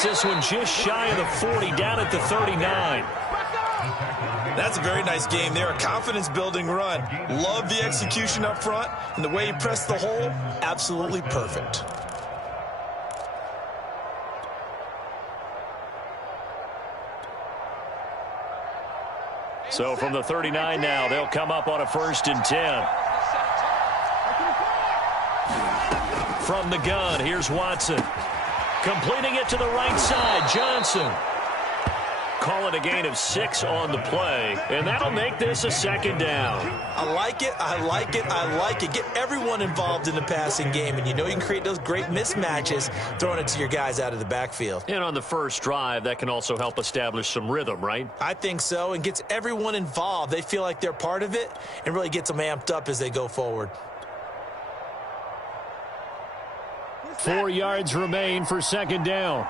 Gets this one just shy of the 40, down at the 39. That's a very nice game there, a confidence-building run. Love the execution up front, and the way he pressed the hole, absolutely perfect. So from the 39 now, they'll come up on a 1st and 10. From the gun, here's Watson. Completing it to the right side, Johnson. Call it a gain of 6 on the play, and that'll make this a 2nd down. I like it, I like it, I like it. Get everyone involved in the passing game, and you know you can create those great mismatches throwing it to your guys out of the backfield. And on the first drive, that can also help establish some rhythm, right? I think so, and gets everyone involved. They feel like they're part of it and really gets them amped up as they go forward. 4 yards remain for 2nd down.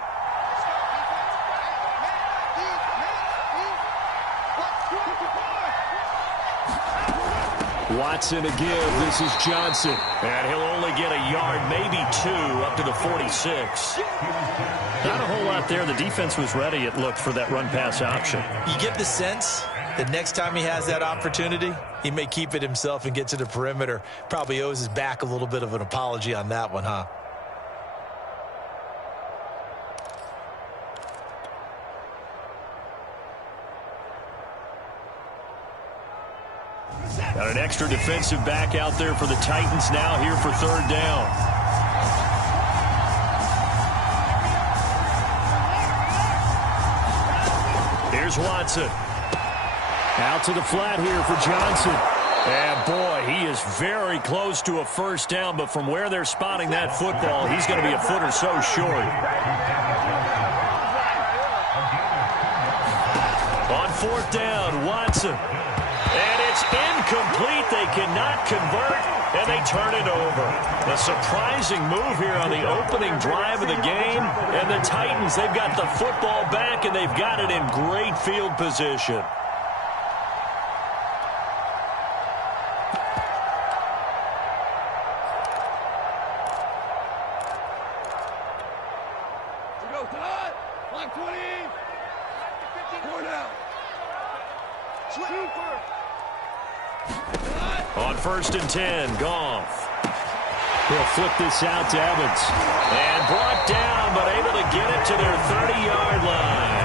Watson a give. This is Johnson. And he'll only get a yard, maybe 2, up to the 46. Not a whole lot there. The defense was ready, it looked, for that run-pass option. You get the sense that next time he has that opportunity, he may keep it himself and get to the perimeter. Probably owes his back a little bit of an apology on that one, huh? Got an extra defensive back out there for the Titans now here for 3rd down. Here's Watson. Out to the flat here for Johnson. And, boy, he is very close to a 1st down, but from where they're spotting that football, he's going to be a foot or so short. On 4th down, Watson. And it's incomplete. They cannot convert, and they turn it over. A surprising move here on the opening drive of the game. And the Titans, they've got the football back, and they've got it in great field position. On 1st and 10, Goff. He'll flip this out to Evans. And brought down, but able to get it to their 30-yard line.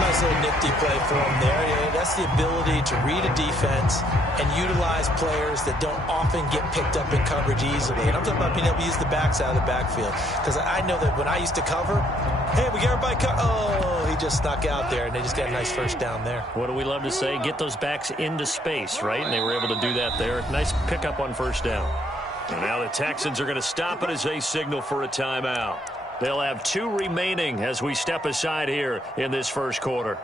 Nice little nifty play for him there. Yeah, that's the ability to read a defense and utilize players that don't often get picked up in coverage easily. And I'm talking about being able to use the backs out of the backfield. Because I know that when I used to cover, hey, we got everybody oh, he just snuck out there, and they just got a nice 1st down there. What do we love to say? Get those backs into space, right? And they were able to do that there. Nice pickup on 1st down. And now the Texans are going to stop it as they signal for a timeout. They'll have 2 remaining as we step aside here in this 1st quarter.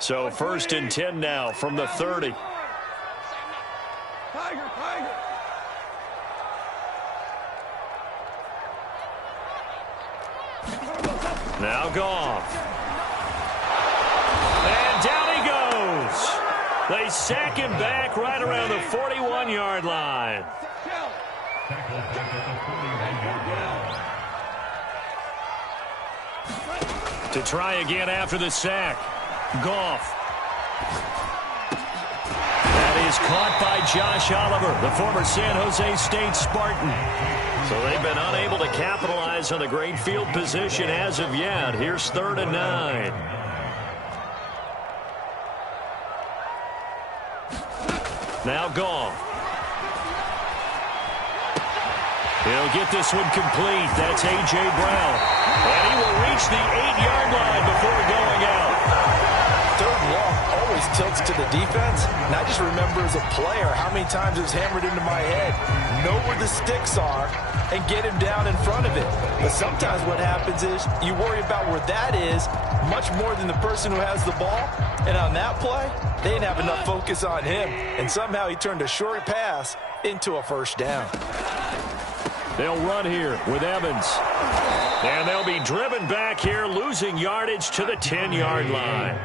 So 1st and 10 now from the 30. Now Goff. And down he goes. They sack him back right around the 41-yard line. To try again after the sack. Goff. That is caught by Josh Oliver, the former San Jose State Spartan. So they've been unable to capitalize on the great field position as of yet. Here's 3rd and 9. Now Goff. He'll get this one complete. That's A.J. Brown. And he will reach the 8-yard line before going out. 3rd and long always tilts to the defense. And I just remember as a player how many times it was hammered into my head. Know where the sticks are and get him down in front of it. But sometimes what happens is you worry about where that is much more than the person who has the ball. And on that play, they didn't have enough focus on him. And somehow he turned a short pass into a 1st down. They'll run here with Evans. And they'll be driven back here, losing yardage to the 10-yard line.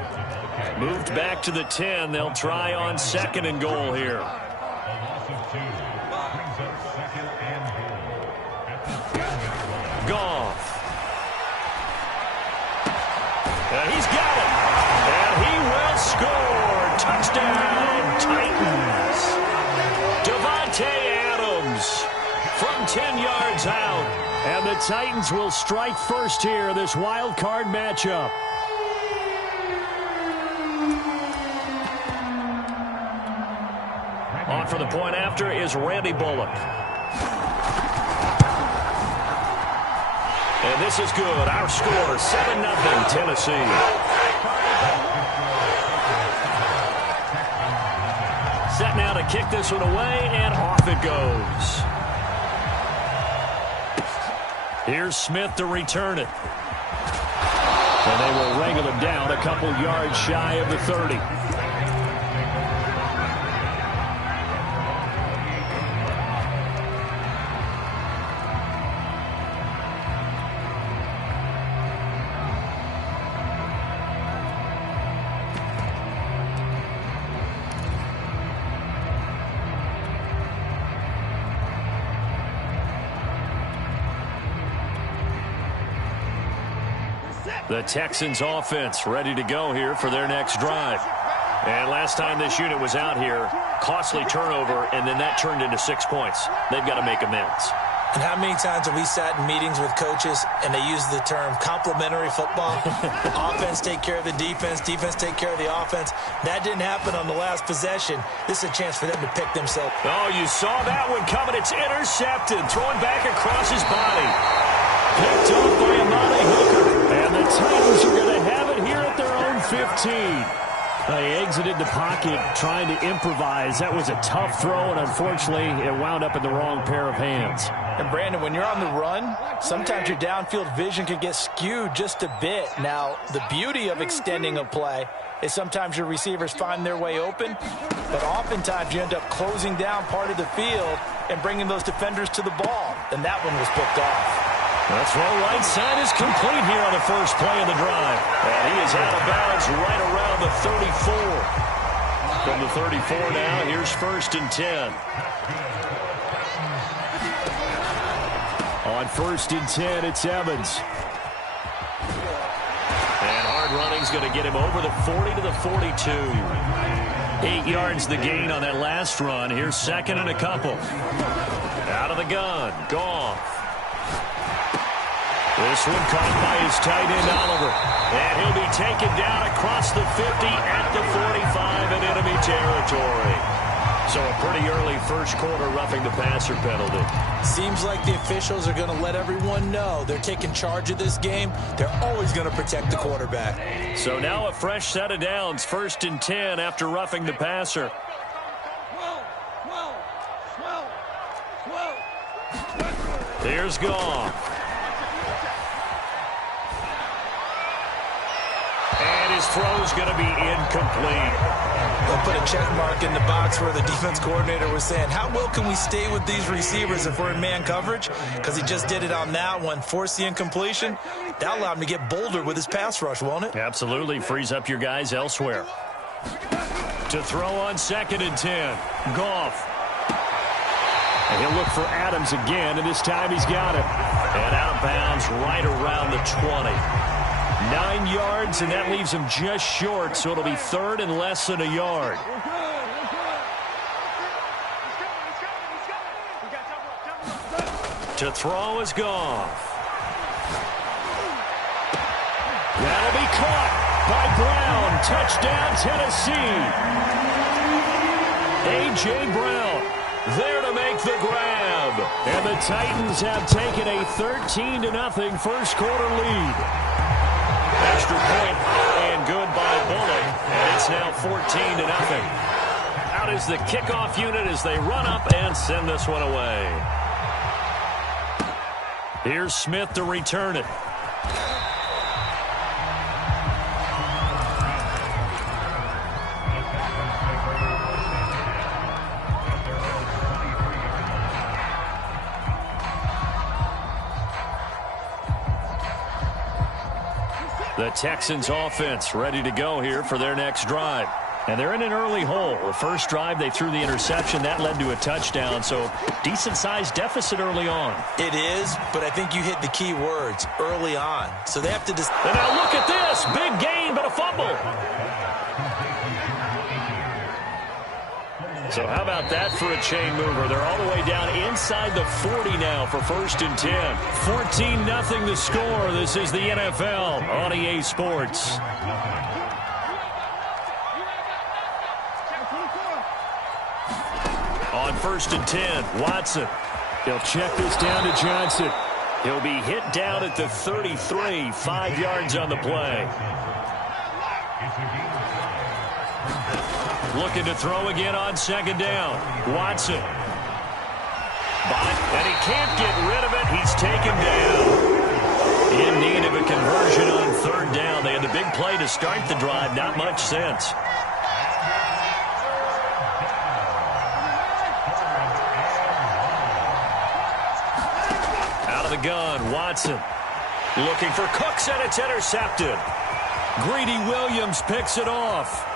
Moved back to the 10. They'll try on 2nd and goal here. Goff. And he's got it. And he will score. Touchdown, Titans. Davante Adams from 10 yards out. And the Titans will strike first here, this wild card matchup. On for the point after is Randy Bullock. And this is good. Our score, 7-0 Tennessee. Set now to kick this one away, and off it goes. Here's Smith to return it. And they will wrangle him down a couple yards shy of the 30. The Texans offense ready to go here for their next drive. And last time this unit was out here, costly turnover, and then that turned into 6 points. They've got to make amends. And how many times have we sat in meetings with coaches and they use the term complementary football? Offense take care of the defense, defense take care of the offense. That didn't happen on the last possession. This is a chance for them to pick themselves. Oh, you saw that one coming. It's intercepted. Throwing back across his body. Picked off by Amani Hooker. And the Titans are going to have it here at their own 15. They exited the pocket trying to improvise. That was a tough throw, and unfortunately, it wound up in the wrong pair of hands. And, Brandon, when you're on the run, sometimes your downfield vision can get skewed just a bit. Now, the beauty of extending a play is sometimes your receivers find their way open, but oftentimes you end up closing down part of the field and bringing those defenders to the ball, and that one was picked off. That throw right side is complete here on the first play of the drive. And he is out of bounds right around the 34. From the 34 now, here's 1st and 10. On 1st and 10, it's Evans. And hard running's going to get him over the 40 to the 42. 8 yards the gain on that last run. Here's 2nd and a couple. Out of the gun, Goff. This one caught by his tight end, Oliver. And he'll be taken down across the 50 at the 45 in enemy territory. So a pretty early first quarter roughing the passer penalty. Seems like the officials are going to let everyone know they're taking charge of this game. They're always going to protect the quarterback. So now a fresh set of downs, 1st and 10 after roughing the passer. Here's Goff. And his throw's going to be incomplete. They'll put a check mark in the box where the defense coordinator was saying, how well can we stay with these receivers if we're in man coverage? Because he just did it on that one, forced the incompletion. That allowed him to get bolder with his pass rush, won't it? Absolutely. Frees up your guys elsewhere. To throw on 2nd and 10. Goff. And he'll look for Adams again, and this time he's got it. And out of bounds right around the 20. 9 yards, and that leaves him just short, so it'll be 3rd and less than a yard. To throw is Goff. That'll be caught by Brown. Touchdown, Tennessee. A.J. Brown there to make the grab. And the Titans have taken a 13-0 first quarter lead. Extra point and good by Bullock. And it's now 14-0. Out is the kickoff unit as they run up and send this one away. Here's Smith to return it. The Texans offense ready to go here for their next drive. And they're in an early hole. The first drive, they threw the interception. That led to a touchdown, so decent-sized deficit early on. It is, but I think you hit the key words, early on. So they have to just... And now look at this. Big gain, but a fumble. So how about that for a chain mover? They're all the way down inside the 40 now for 1st and 10. 14-0 the score. This is the NFL on EA Sports. On 1st and 10, Watson. He'll check this down to Johnson. He'll be hit down at the 33, 5 yards on the play. Looking to throw again on 2nd down. Watson. And he can't get rid of it. He's taken down. In need of a conversion on 3rd down. They had the big play to start the drive. Not much sense. Out of the gun, Watson. Looking for Cooks, and it's intercepted. Greedy Williams picks it off.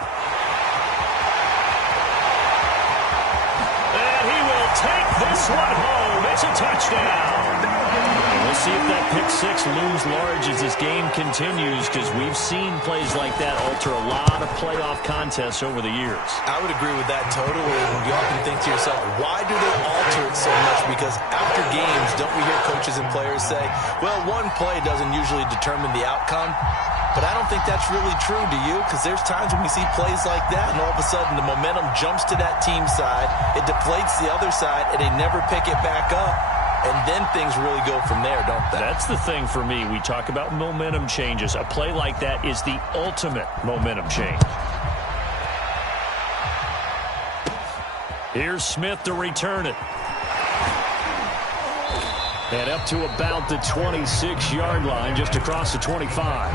Take this one home. It's a touchdown. And we'll see if that pick six looms large as this game continues, because we've seen plays like that alter a lot of playoff contests over the years. I would agree with that totally. And you often think to yourself, why do they alter it so much? Because after games, don't we hear coaches and players say, well, one play doesn't usually determine the outcome? But I don't think that's really true, do you? Because there's times when we see plays like that, and all of a sudden the momentum jumps to that team side, it deflates the other side, and they never pick it back up. And then things really go from there, don't they? That's the thing for me. We talk about momentum changes. A play like that is the ultimate momentum change. Here's Smith to return it. And up to about the 26-yard line, just across the 25.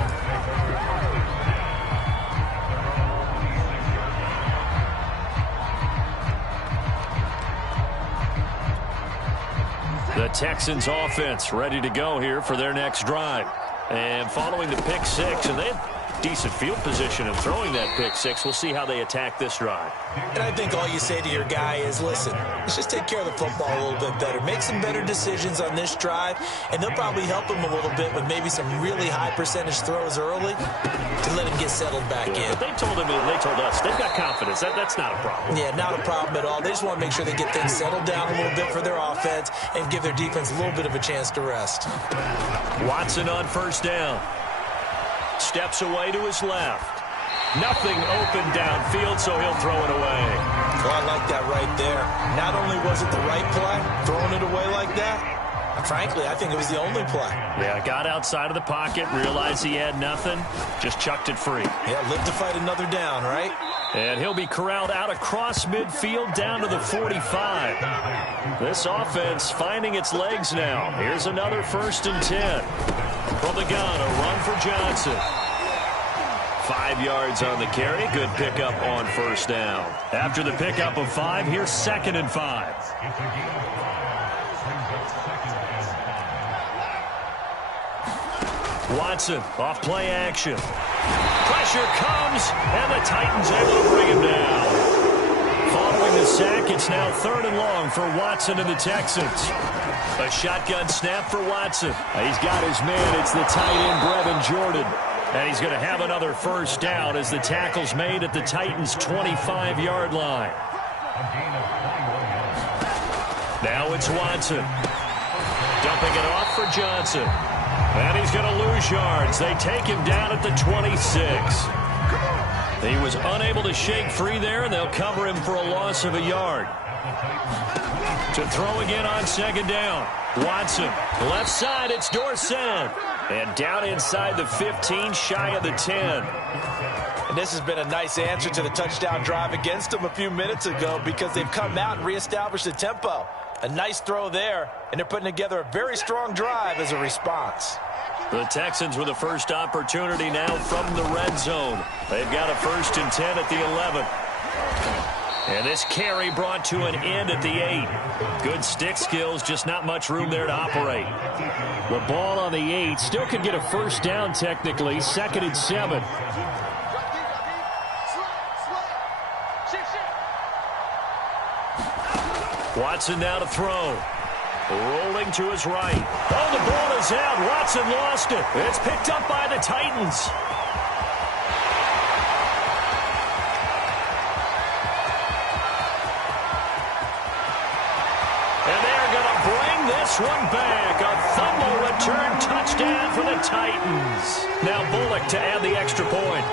The Texans offense ready to go here for their next drive. And following the pick six, and they have decent field position of throwing that pick six. We'll see how they attack this drive. And I think all you say to your guy is, listen, let's just take care of the football a little bit better. Make some better decisions on this drive, and they'll probably help him a little bit with maybe some really high percentage throws early to let him get settled back in. But they told him, and they told us, they've got confidence. That's not a problem. Yeah, not a problem at all. They just want to make sure they get things settled down a little bit for their offense and give their defense a little bit of a chance to rest. Watson on 1st down. Steps away to his left. Nothing open downfield, so he'll throw it away. Well, I like that right there. Not only was it the right play, throwing it away like that, frankly, I think it was the only play. Yeah, got outside of the pocket, realized he had nothing, just chucked it free. Yeah, live to fight another down, right? And he'll be corralled out across midfield down to the 45. This offense finding its legs now. Here's another 1st and 10. From the gun, a run for Johnson. 5 yards on the carry. Good pickup on 1st down. After the pickup of 5, here's 2nd and 5. Watson off play action. Pressure comes, and the Titans able to bring him down. Following the sack, it's now 3rd and long for Watson and the Texans. A shotgun snap for Watson. He's got his man. It's the tight end, Brevin Jordan. And he's going to have another 1st down as the tackle's made at the Titans' 25-yard line. Now it's Watson. Dumping it off for Johnson. And he's going to lose yards. They take him down at the 26. He was unable to shake free there, and they'll cover him for a loss of a yard. To throw again on 2nd down. Watson, left side, it's Dorsett. And down inside the 15, shy of the 10. And this has been a nice answer to the touchdown drive against them a few minutes ago, because they've come out and reestablished the tempo. A nice throw there, and they're putting together a very strong drive as a response. The Texans with a first opportunity now from the red zone. They've got a 1st and 10 at the 11. And this carry brought to an end at the 8. Good stick skills, just not much room there to operate. The ball on the 8 still could get a first down technically. 2nd and 7. Watson now to throw. Rolling to his right. Oh, the ball is out. Watson lost it. It's picked up by the Titans. And they're going to bring this one back. A fumble return touchdown for the Titans. Now Bullock to add the extra point.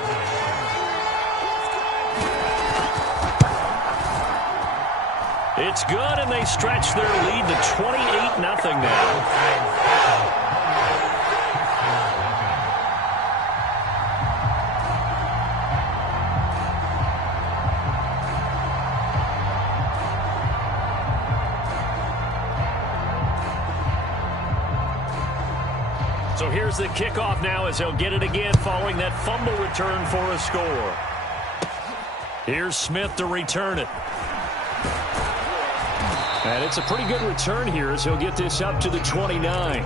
It's good, and they stretch their lead to 28-0 now. So here's the kickoff now as he'll get it again following that fumble return for a score. Here's Smith to return it. And it's a pretty good return here as he'll get this up to the 29.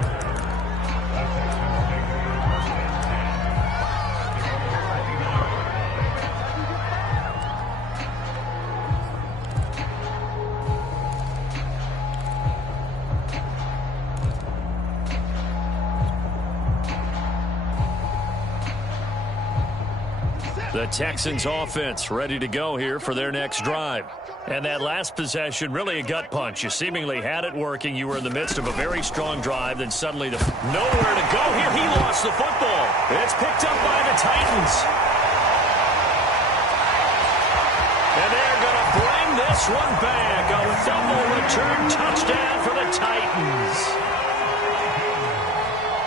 The Texans offense ready to go here for their next drive. And that last possession, really a gut punch. You seemingly had it working. You were in the midst of a very strong drive, then suddenly nowhere to go here. He lost the football. It's picked up by the Titans. And they're going to bring this one back. A fumble return touchdown for the Titans.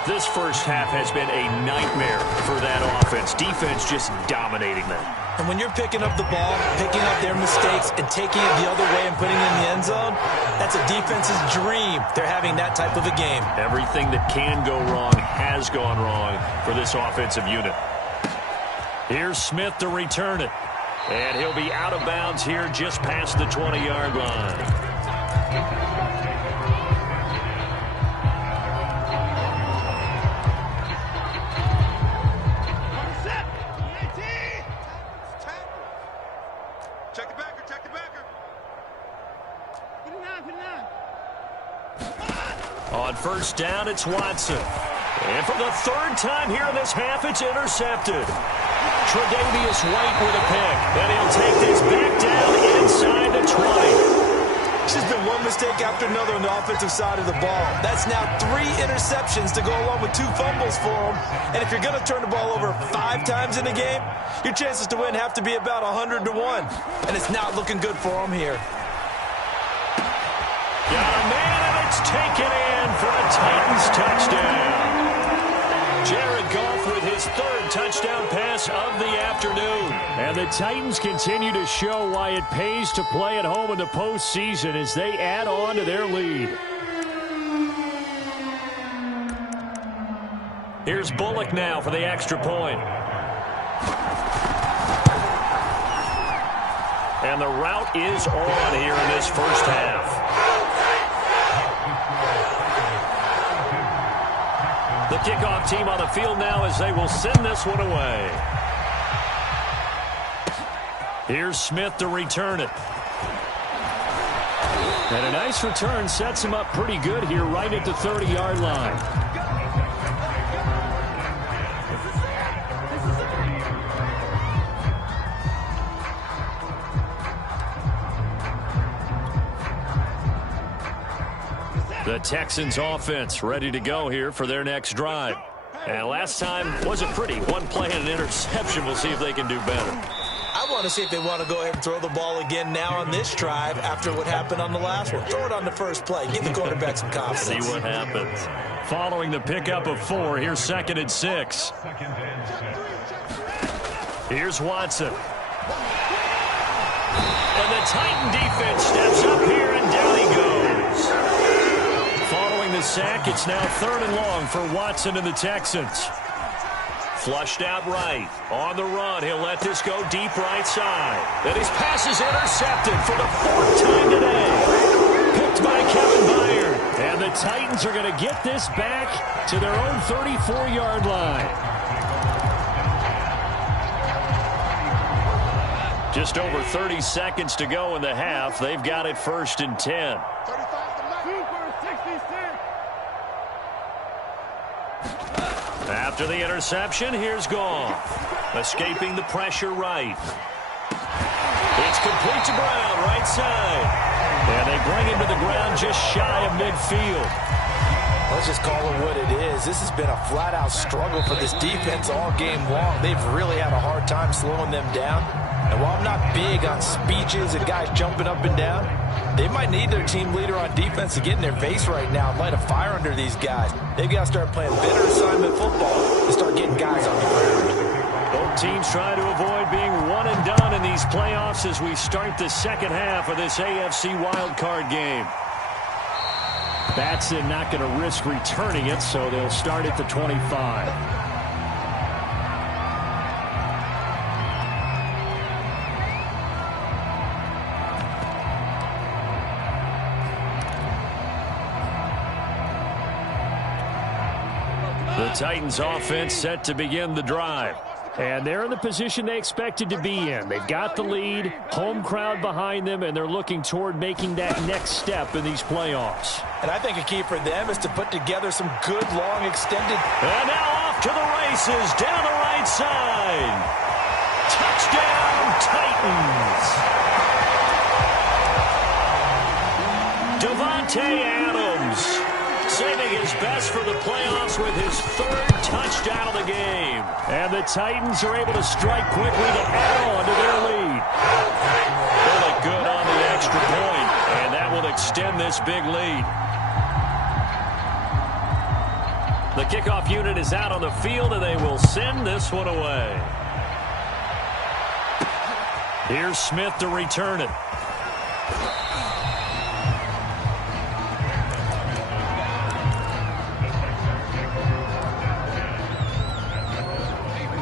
This first half has been a nightmare for that offense. Defense just dominating them. And when you're picking up the ball, picking up their mistakes, and taking it the other way and putting it in the end zone, that's a defense's dream. They're having that type of a game. Everything that can go wrong has gone wrong for this offensive unit. Here's Smith to return it. And he'll be out of bounds here just past the 20-yard line. On first down, it's Watson. And for the third time here in this half, it's intercepted. Tre'Davious White with a pick. And he'll take this back down inside the 20. It's just been one mistake after another on the offensive side of the ball. That's now 3 interceptions to go along with 2 fumbles for him. And if you're going to turn the ball over 5 times in a game, your chances to win have to be about 100 to 1. And it's not looking good for him here. Got a man, and it's taken in for a Titans touchdown. Jared Goff with his 3rd touchdown pass of the afternoon. And the Titans continue to show why it pays to play at home in the postseason as they add on to their lead. Here's Bullock now for the extra point. And the route is on here in this first half. The kickoff team on the field now as they will send this one away. Here's Smith to return it. And a nice return sets him up pretty good here right at the 30-yard line. The Texans offense ready to go here for their next drive. And last time wasn't pretty. One play and an interception. We'll see if they can do better. I want to see if they want to go ahead and throw the ball again now on this drive after what happened on the last one. Throw it on the first play. Give the quarterback some confidence. See what happens. Following the pickup of 4, here's 2nd and 6. Here's Watson. And the Titan defense steps up here, and down he goes. Following the sack, it's now 3rd and long for Watson and the Texans. Flushed out right. On the run, he'll let this go deep right side. And his pass is intercepted for the 4th time today. Picked by Kevin Byard. And the Titans are going to get this back to their own 34-yard line. Just over 30 seconds to go in the half. They've got it 1st and 10. After the interception, here's Goff. Escaping the pressure right. It's complete to Brown, right side. And they bring him to the ground just shy of midfield. Let's just call it what it is. This has been a flat-out struggle for this defense all game long. They've really had a hard time slowing them down. And while I'm not big on speeches and guys jumping up and down, they might need their team leader on defense to get in their face right now and light a fire under these guys. They've got to start playing better assignment football and start getting guys on the ground. Both teams trying to avoid being one and done in these playoffs as we start the second half of this AFC wildcard game. Batson not going to risk returning it, so they'll start at the 25. The Titans offense set to begin the drive. And they're in the position they expected to be in. They've got the lead, home crowd behind them, and they're looking toward making that next step in these playoffs. And I think a key for them is to put together some good, long, extended... And now off to the races, down the right side. Touchdown, Titans. Devontae Adams saving his best for the playoffs with his 3rd touchdown of the game. And the Titans are able to strike quickly to add on to their lead. Really good on the extra point, and that will extend this big lead. The kickoff unit is out on the field, and they will send this one away. Here's Smith to return it.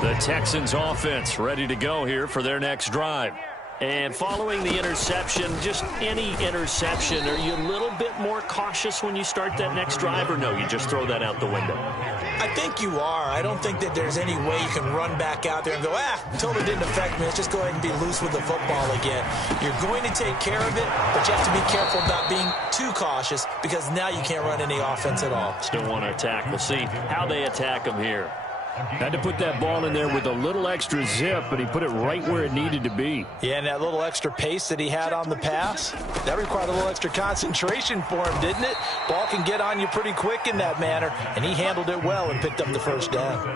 The Texans offense ready to go here for their next drive. And following the interception, just any interception, are you a little bit more cautious when you start that next drive, or no, you just throw that out the window? I think you are. I don't think that there's any way you can run back out there and go, totally didn't affect me. Let's just go ahead and be loose with the football again. You're going to take care of it, but you have to be careful about being too cautious because now you can't run any offense at all. Still want to attack. We'll see how they attack them here. Had to put that ball in there with a little extra zip, but he put it right where it needed to be. Yeah, and that little extra pace that he had on the pass, that required a little extra concentration for him, didn't it? Ball can get on you pretty quick in that manner, and he handled it well and picked up the 1st down.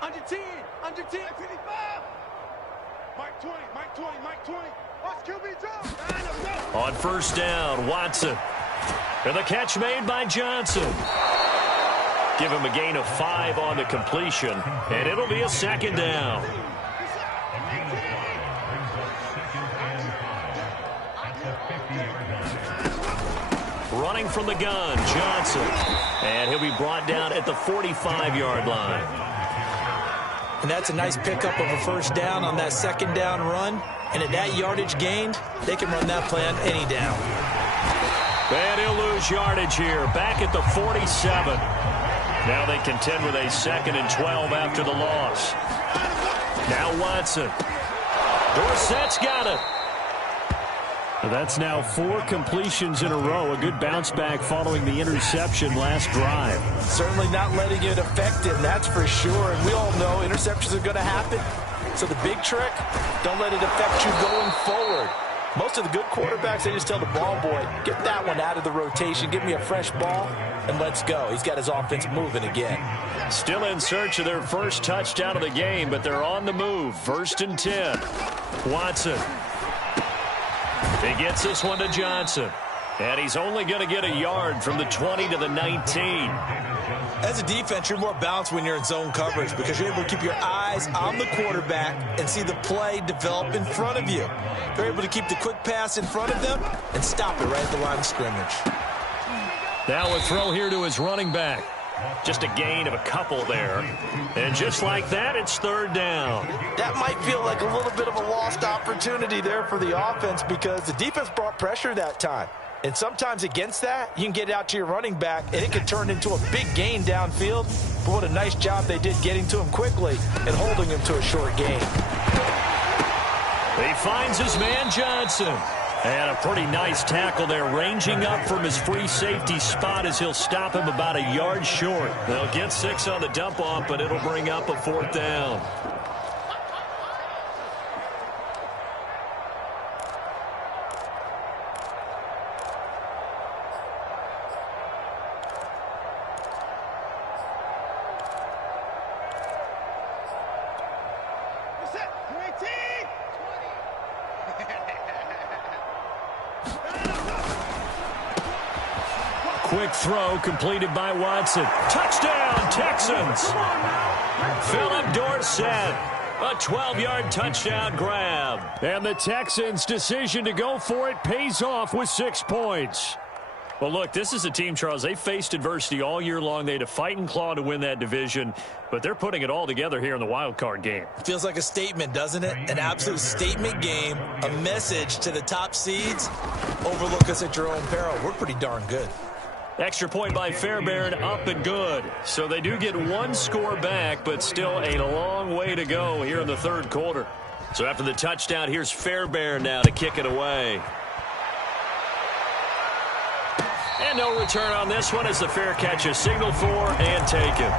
Under 10, under 10, 55. Mike 20, Mike 20, Mike 20. Watch QB drop. On 1st down, Watson. And the catch made by Johnson. Give him a gain of 5 on the completion, and it'll be a 2nd down. Running from the gun, Johnson. And he'll be brought down at the 45-yard line. And that's a nice pickup of a 1st down on that 2nd down run. And at that yardage gained, they can run that play on any down. And he'll lose yardage here, back at the 47. Now they contend with a 2nd and 12 after the loss. Now Watson. Dorsett's got it. That's now 4 completions in a row. A good bounce back following the interception last drive. Certainly not letting it affect him, that's for sure. And we all know interceptions are going to happen. So the big trick, don't let it affect you going forward. Most of the good quarterbacks, they just tell the ball boy, get that one out of the rotation, give me a fresh ball, and let's go. He's got his offense moving again. Still in search of their 1st touchdown of the game, but they're on the move. 1st and 10. Watson. He gets this one to Johnson. And he's only going to get a yard from the 20 to the 19. As a defense, you're more balanced when you're in zone coverage because you're able to keep your eyes on the quarterback and see the play develop in front of you. They're able to keep the quick pass in front of them and stop it right at the line of scrimmage. Now a throw here to his running back. Just a gain of a couple there. And just like that, it's third down. That might feel like a little bit of a lost opportunity there for the offense because the defense brought pressure that time. And sometimes against that, you can get out to your running back, and it can turn into a big gain downfield. But what a nice job they did getting to him quickly and holding him to a short gain. He finds his man Johnson. And a pretty nice tackle there, ranging up from his free safety spot as he'll stop him about a yard short. They'll get 6 on the dump-off, but it'll bring up a 4th down. Quick throw completed by Watson. Touchdown, Texans. Philip Dorsett, a 12-yard touchdown grab. And the Texans' decision to go for it pays off with 6 points. Well, look, this is a team, Charles. They faced adversity all year long. They had to fight and claw to win that division, but they're putting it all together here in the wild card game. Feels like a statement, doesn't it? An absolute statement game, a message to the top seeds. Overlook us at your own peril. We're pretty darn good. Extra point by Fairbairn, up and good. So they do get 1 score back, but still a long way to go here in the third quarter. So after the touchdown, here's Fairbairn now to kick it away. And no return on this one as the fair catch is signaled for and taken.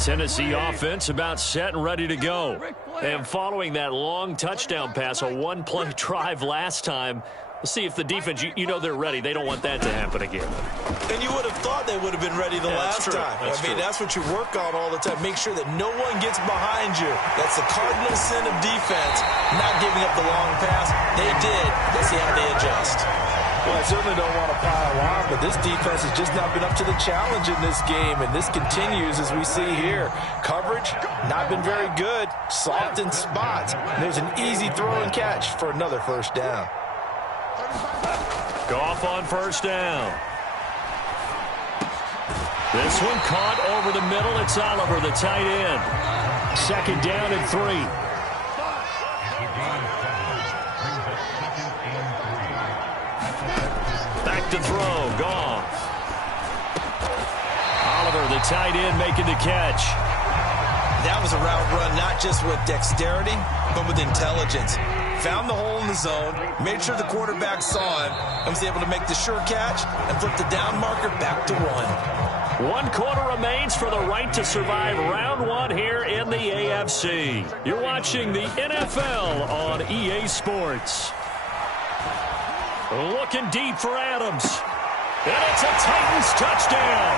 Tennessee offense about set and ready to go. And following that long touchdown pass, a 1-play drive last time, let's see if the defense, you know they're ready. They don't want that to happen again. And you would have thought they would have been ready the last time. That's what you work on all the time. Make sure that no one gets behind you. That's the cardinal sin of defense, not giving up the long pass. They did. Let's see how they adjust. Well, I certainly don't want to pile on, but this defense has just not been up to the challenge in this game, and this continues as we see here. Coverage, not been very good. Soft in spots. There's an easy throw and catch for another first down. Goff on first down. This one caught over the middle. It's Oliver, the tight end. 2nd down and 3. Back to throw, Goff. Oliver, the tight end, making the catch. That was a route run not just with dexterity, but with intelligence. Found the hole in the zone, made sure the quarterback saw him, and was able to make the sure catch and flip the down marker back to 1. 1 quarter remains for the right to survive round 1 here in the AFC. You're watching the NFL on EA Sports. Looking deep for Adams. And it's a Titans touchdown.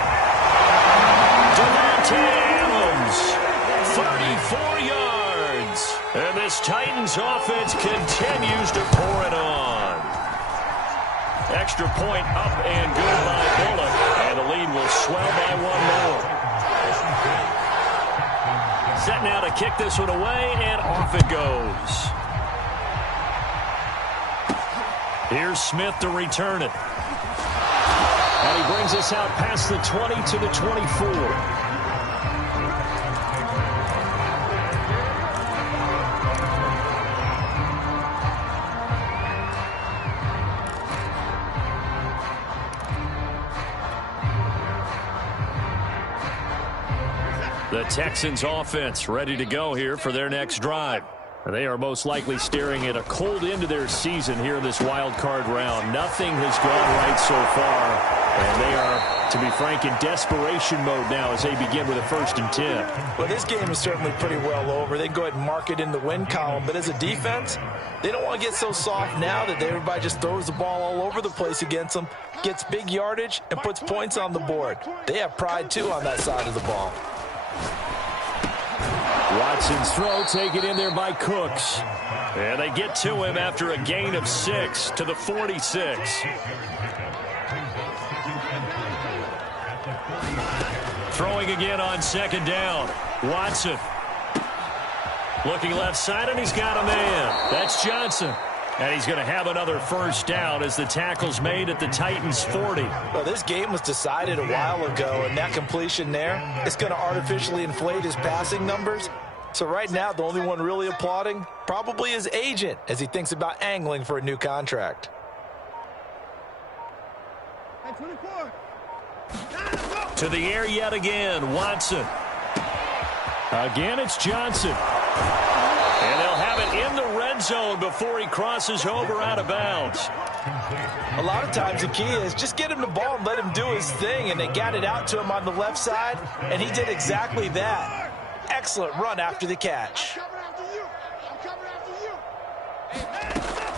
Devontae Adams, 34 yards. And this Titans offense continues to pour it on. Extra point up and good by Bullock. And the lead will swell by 1 more. Set now to kick this one away, and off it goes. Here's Smith to return it. And he brings us out past the 20 to the 24. The Texans offense ready to go here for their next drive. They are most likely staring at a cold end to their season here in this wild card round. Nothing has gone right so far, and they are to be frank, in desperation mode now as they begin with a 1st and 10. Well, this game is certainly pretty well over. They can go ahead and mark it in the win column. But as a defense, they don't want to get so soft now that everybody just throws the ball all over the place against them, gets big yardage, and puts points on the board. They have pride, too, on that side of the ball. Watson's throw taken in there by Cooks. And they get to him after a gain of 6 to the 46. Throwing again on 2nd down. Watson. Looking left side, and he's got a man. That's Johnson. And he's going to have another 1st down as the tackle's made at the Titans' 40. Well, this game was decided a while ago, and that completion there is going to artificially inflate his passing numbers. So right now, the only one really applauding probably his agent as he thinks about angling for a new contract. To the air yet again, Watson. Again, it's Johnson. And they'll have it in the red zone before he crosses over out of bounds. A lot of times the key is just get him the ball and let him do his thing, and they got it out to him on the left side, and he did exactly that. Excellent run after the catch.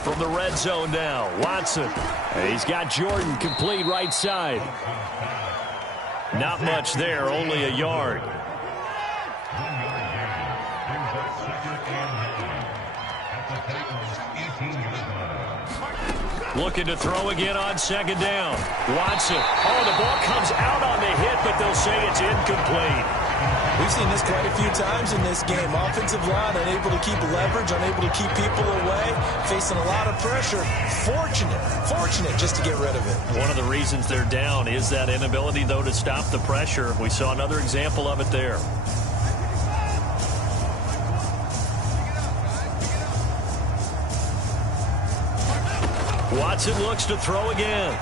From the red zone now, Watson. He's got Jordan complete right side. Not much there, only a yard. Looking to throw again on 2nd down. Watson. Oh, the ball comes out on the hit, but they'll say it's incomplete. We've seen this quite a few times in this game. Offensive line unable to keep leverage, unable to keep people away, facing a lot of pressure. Fortunate just to get rid of it. One of the reasons they're down is that inability, though, to stop the pressure. We saw another example of it there. Watson looks to throw again.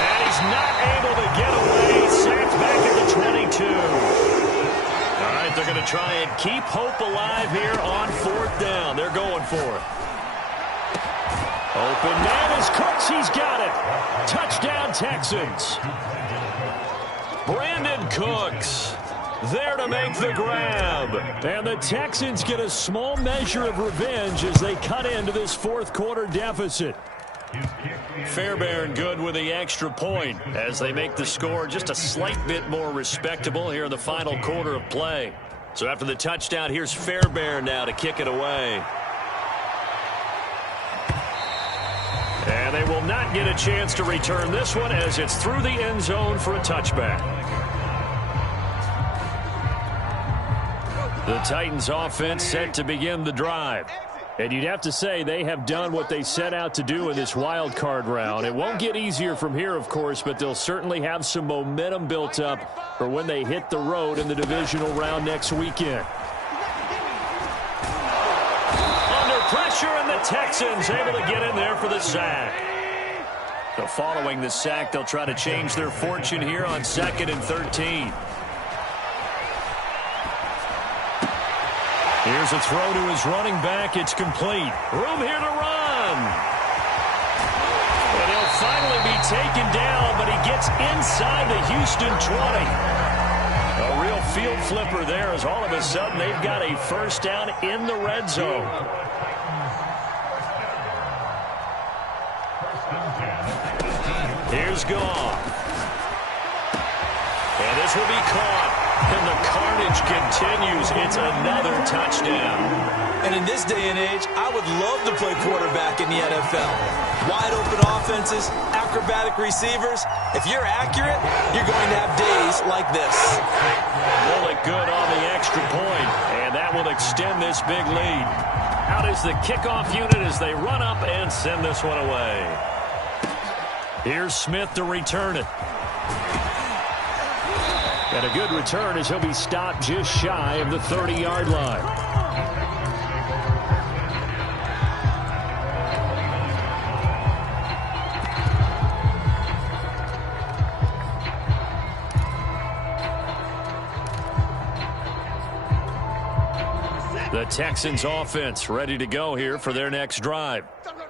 And he's not able to get away. Sacked back at the 22. All right, they're going to try and keep hope alive here on 4th down. They're going for it. Open man is Cooks. He's got it. Touchdown, Texans. Brandon Cooks there to make the grab. And the Texans get a small measure of revenge as they cut into this 4th quarter deficit. Fairbairn good with the extra point as they make the score just a slight bit more respectable here in the final quarter of play. So after the touchdown, here's Fairbairn now to kick it away. And they will not get a chance to return this one as it's through the end zone for a touchback. The Titans offense set to begin the drive. And you'd have to say they have done what they set out to do in this wild card round. It won't get easier from here, of course, but they'll certainly have some momentum built up for when they hit the road in the divisional round next weekend. Under pressure, and the Texans able to get in there for the sack. So following the sack, they'll try to change their fortune here on 2nd and 13. Here's a throw to his running back. It's complete. Room here to run. And he'll finally be taken down, but he gets inside the Houston 20. A real field flipper there as all of a sudden they've got a 1st down in the red zone. Here's Goff. And this will be caught. And the carnage continues. It's another touchdown. And in this day and age, I would love to play quarterback in the NFL. Wide open offenses, acrobatic receivers. If you're accurate, you're going to have days like this. Pull it good on the extra point, and that will extend this big lead. Out is the kickoff unit as they run up and send this one away. Here's Smith to return it. And a good return as he'll be stopped just shy of the 30-yard line. The Texans offense ready to go here for their next drive.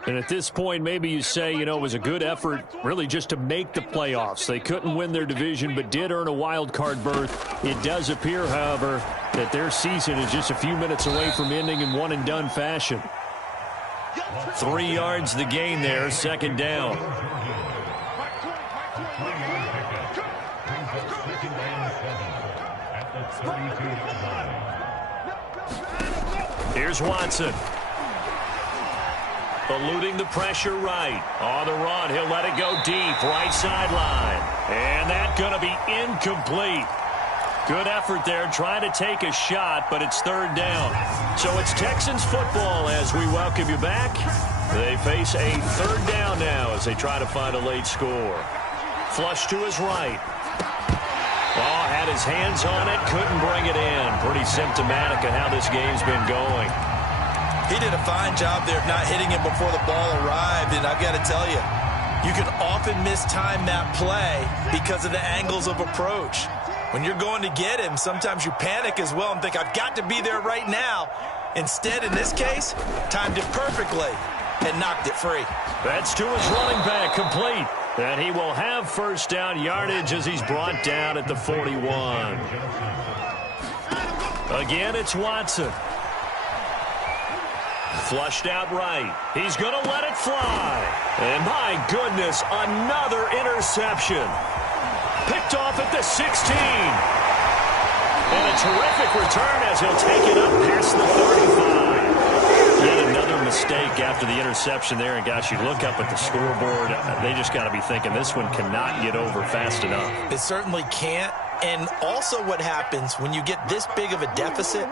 And at this point, maybe you say, you know, it was a good effort really just to make the playoffs. They couldn't win their division but did earn a wild card berth. It does appear, however, that their season is just a few minutes away from ending in one-and-done fashion. 3 yards the gain there, second down. Here's Watson. Eluding the pressure right. On the run, he'll let it go deep, right sideline. And that's going to be incomplete. Good effort there, trying to take a shot, but it's third down. So it's Texans football as we welcome you back. They face a third down now as they try to find a late score. Flush to his right. Oh, had his hands on it, couldn't bring it in. Pretty symptomatic of how this game's been going. He did a fine job there of not hitting him before the ball arrived, and I've got to tell you, you can often mistime that play because of the angles of approach. When you're going to get him, sometimes you panic as well and think, I've got to be there right now. Instead, in this case, timed it perfectly and knocked it free. That's to his running back, complete. And he will have first down yardage as he's brought down at the 41. Again, it's Watson. Flushed out right. He's going to let it fly. And my goodness, another interception. Picked off at the 16. And a terrific return as he'll take it up past the 35. Yet another mistake after the interception there. And gosh, you look up at the scoreboard, they just got to be thinking this one cannot get over fast enough. It certainly can't. And also what happens when you get this big of a deficit,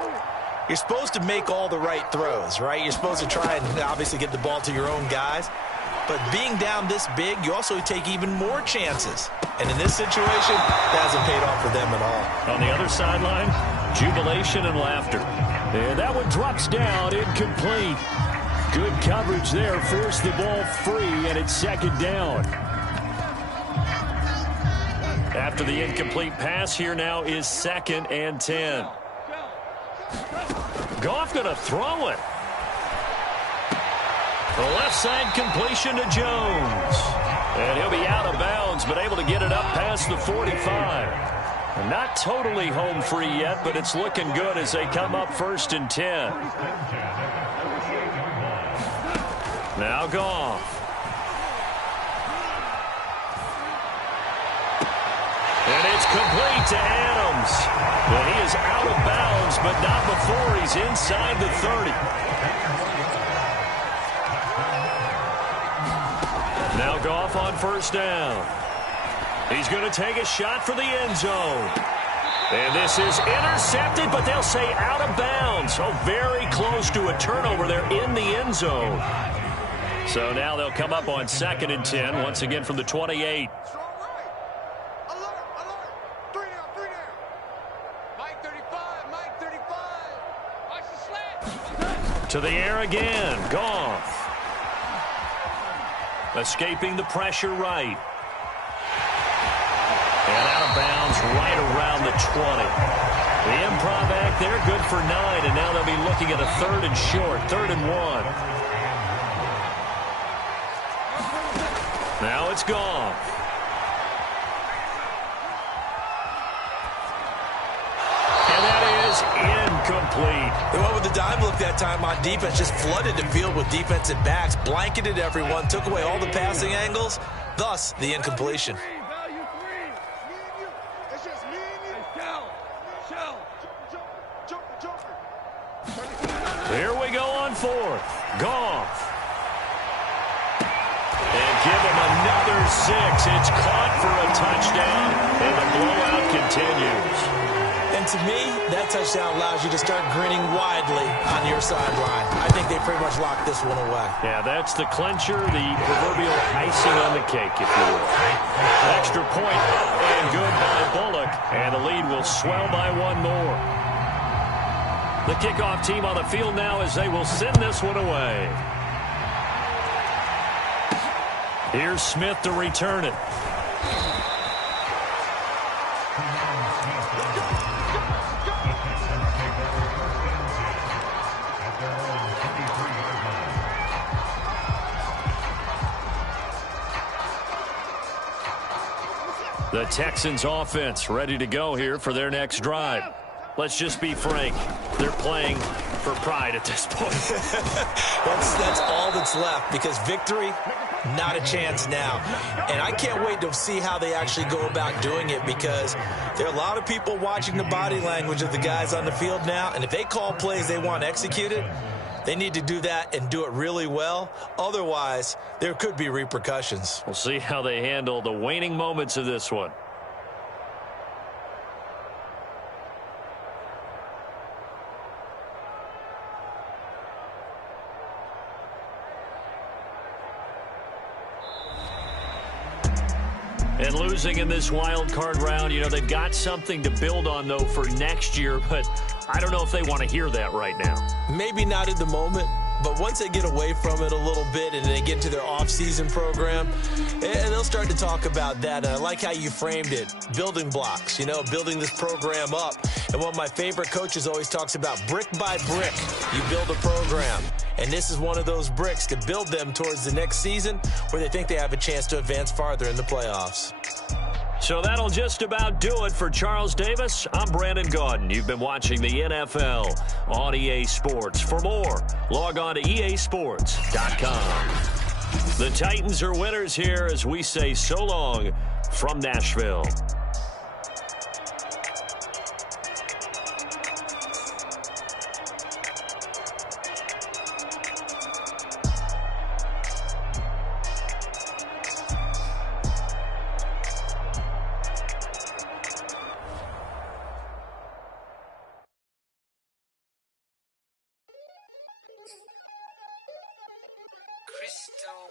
you're supposed to make all the right throws, right? You're supposed to try and obviously get the ball to your own guys. But being down this big, you also take even more chances. And in this situation, that hasn't paid off for them at all. On the other sideline, jubilation and laughter. And that one drops down, incomplete. Good coverage there, forced the ball free, and it's second down. After the incomplete pass, here now is 2nd and 10. Goff going to throw it. The left side completion to Jones. And he'll be out of bounds, but able to get it up past the 45. Not totally home free yet, but it's looking good as they come up 1st and 10. Now Goff. And it's complete to Adams. But he is out of bounds, but not before he's inside the 30. Now Goff on 1st down. He's going to take a shot for the end zone. And this is intercepted, but they'll say out of bounds. So very close to a turnover there in the end zone. So now they'll come up on 2nd and 10, once again from the 28. To the air again, Goff. Escaping the pressure right. And out of bounds right around the 20. The improv act there, good for 9, and now they'll be looking at a 3rd and short, 3rd and 1. Now it's Goff. And that is incomplete. They went with the dime look that time on defense, just flooded the field with defensive backs, blanketed everyone, took away all the passing angles, thus the incompletion. Here we go on 4th. Goff. And give him another 6. It's caught for a touchdown, and the blowout continues. And to me, that touchdown allows you to start grinning widely on your sideline. I think they pretty much locked this one away. Yeah, that's the clincher, the proverbial icing on the cake, if you will. Extra point up and good by Bullock, and the lead will swell by 1 more. The kickoff team on the field now as they will send this one away. Here's Smith to return it. The Texans offense ready to go here for their next drive. Let's just be frank. They're playing for pride at this point. That's all that's left, because victory, not a chance now. And I can't wait to see how they actually go about doing it, because there are a lot of people watching the body language of the guys on the field now, and if they call plays they want executed, they need to do that and do it really well. Otherwise, there could be repercussions. We'll see how they handle the waning moments of this one. And losing in this wild card round, you know, they've got something to build on, though, for next year. But I don't know if they want to hear that right now. Maybe not at the moment, but once they get away from it a little bit and they get to their off-season program, and they'll start to talk about that. And I like how you framed it, building blocks, you know, building this program up. And one of my favorite coaches always talks about brick by brick, you build a program. And this is one of those bricks to build them towards the next season where they think they have a chance to advance farther in the playoffs. So that'll just about do it for Charles Davis. I'm Brandon Gaudin. You've been watching the NFL on EA Sports. For more, log on to easports.com. The Titans are winners here as we say so long from Nashville. Crystal.